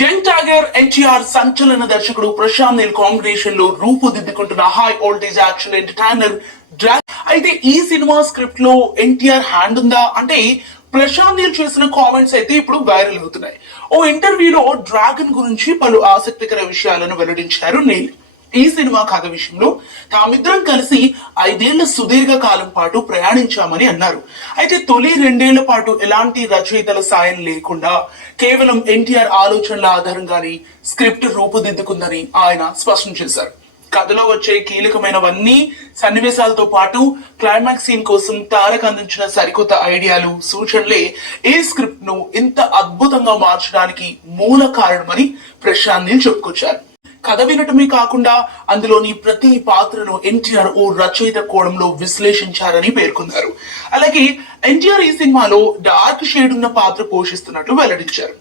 Young tiger NTR సంచలన దర్శకుడు Prashanth Neel combination లో రూపుదిద్దుకుంటున్న హై వోల్టేజ్ యాక్షన్ ఎంటర్టైనర్ అయితే ఈ సినిమా స్క్రిప్ట్ లో ఎన్టీఆర్ హ్యాండ్ ఉందా అంటే ప్రశాంత్ నీల్ చేసిన కామెంట్స్ అయితే ఇప్పుడు వైరల్ అవుతున్నాయి. ఓ ఇంటర్వ్యూలో డ్రాగన్ గురించి పలు ఆసక్తికర విషయాలను వెల్లడించారు నీల్. ఈ సినిమా కథ విషయంలో తామిద్దరం కలిసి 5 ఏళ్ల సుదీర్ఘ కాలం పాటు ప్రయాణించామని అన్నారు. అయితే తొలి 2 ఏళ్ల పాటు ఎలాంటి రచయితల సాయం లేకుండా కేవలం ఎన్టీఆర్ ఆలోచనల ఆధారంగానే స్క్రిప్ట్ రూపుదిద్దుకుందని ఆయన స్పష్టం చేశారు. కథలో వచ్చే కీలకమైనవన్నీ సన్నివేశాలతో పాటు క్లైమాక్స్ సీన్ కోసం తారక్ అందించిన సరికొత్త ఐడియాలు, సూచనలే ఈ స్క్రిప్ట్ ను ఇంత అద్భుతంగా మార్చడానికి మూల కారణమని ప్రశాంత్ నీల్ చెప్పుకొచ్చారు. కథ వినటమే కాకుండా అందులోని ప్రతి పాత్రను ఎన్టీఆర్ ఓ రచయిత కోణంలో విశ్లేషించారని పేర్కొన్నారు. అలాగే ఎన్టీఆర్ ఈ సినిమాలో డార్క్ షేడ్ ఉన్న పాత్ర పోషిస్తున్నట్లు వెల్లడించారు.